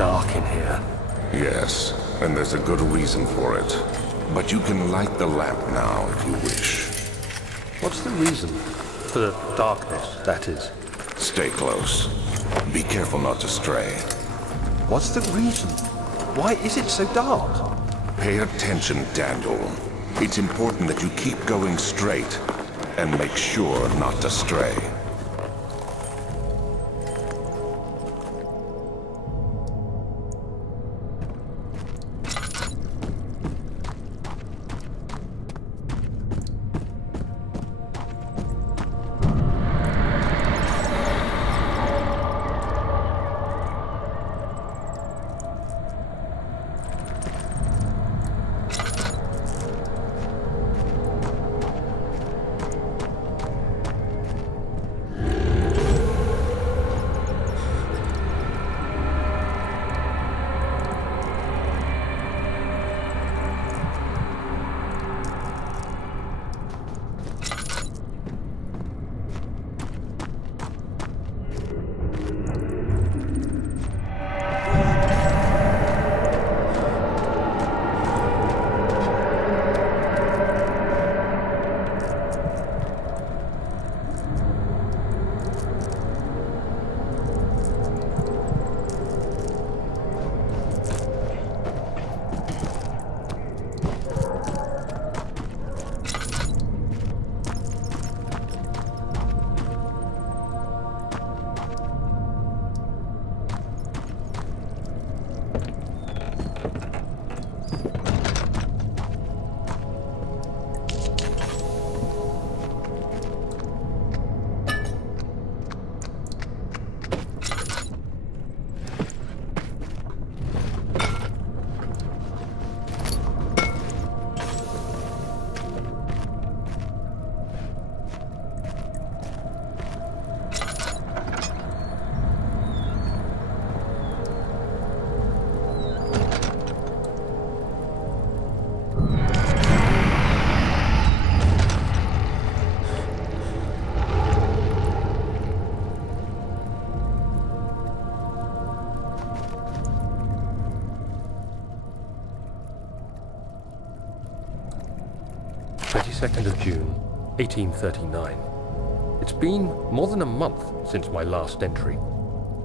dark in here. Yes, and there's a good reason for it. But you can light the lamp now if you wish. What's the reason? For the darkness, that is. Stay close. Be careful not to stray. What's the reason? Why is it so dark? Pay attention, Daniel. It's important that you keep going straight and make sure not to stray. June 1839. It's been more than a month since my last entry.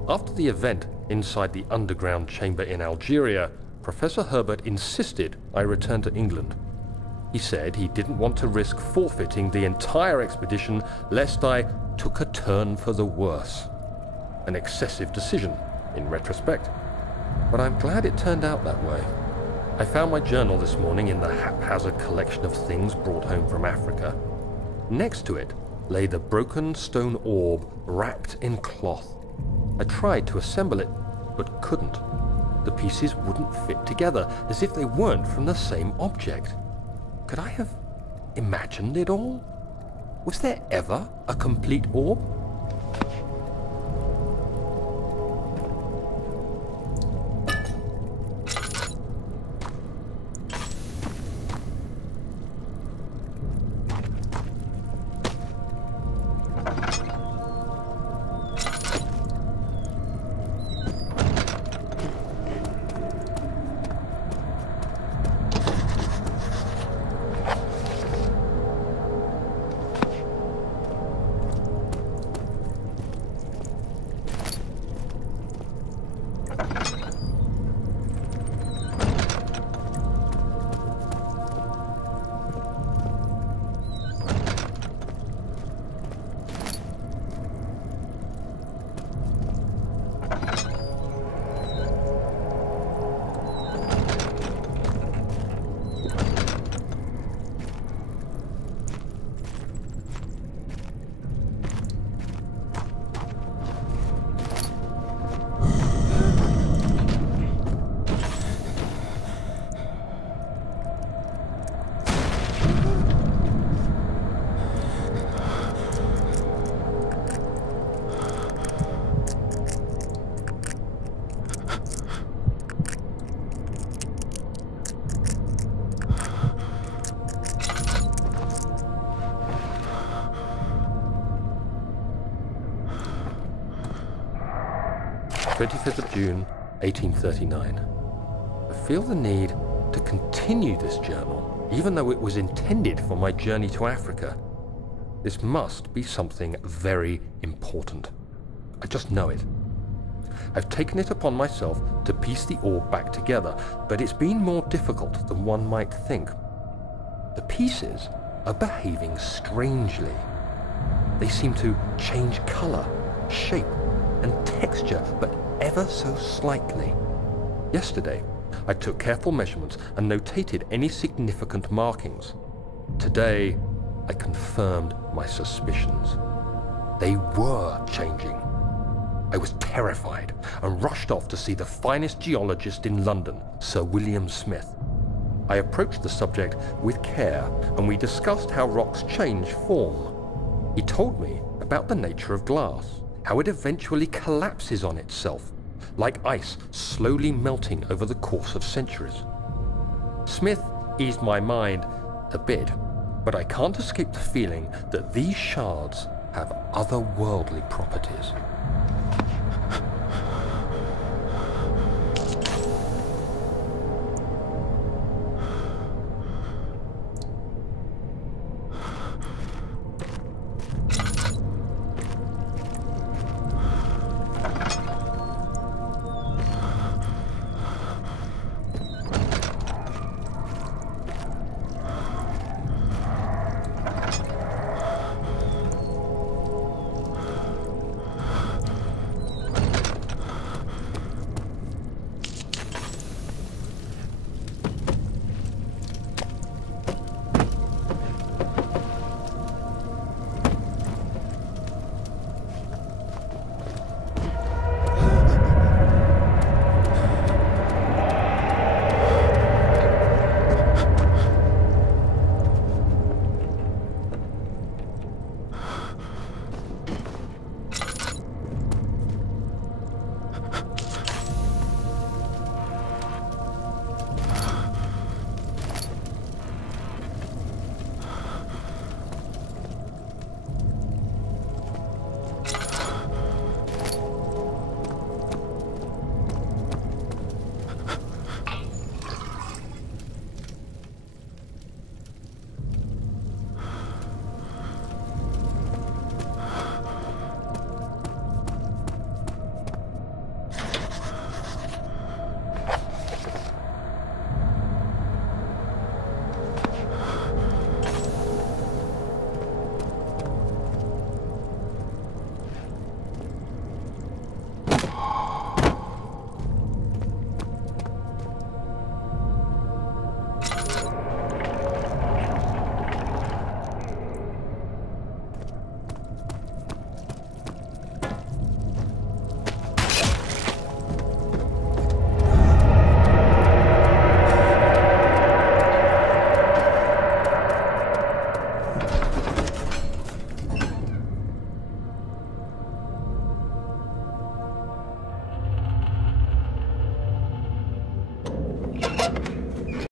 After the event inside the underground chamber in Algeria, Professor Herbert insisted I return to England. He said he didn't want to risk forfeiting the entire expedition lest I took a turn for the worse. An excessive decision, in retrospect. But I'm glad it turned out that way. I found my journal this morning in the haphazard collection of things brought home from Africa. Next to it lay the broken stone orb wrapped in cloth. I tried to assemble it, but couldn't. The pieces wouldn't fit together, as if they weren't from the same object. Could I have imagined it all? Was there ever a complete orb? June 1839. I feel the need to continue this journal, even though it was intended for my journey to Africa. This must be something very important. I just know it. I've taken it upon myself to piece the orb back together, but it's been more difficult than one might think. The pieces are behaving strangely. They seem to change color, shape, and texture, but ever so slightly. Yesterday, I took careful measurements and notated any significant markings. Today, I confirmed my suspicions. They were changing. I was terrified and rushed off to see the finest geologist in London, Sir William Smith. I approached the subject with care, and we discussed how rocks change form. He told me about the nature of glass, how it eventually collapses on itself, like ice slowly melting over the course of centuries. Smith eased my mind a bit, but I can't escape the feeling that these shards have otherworldly properties.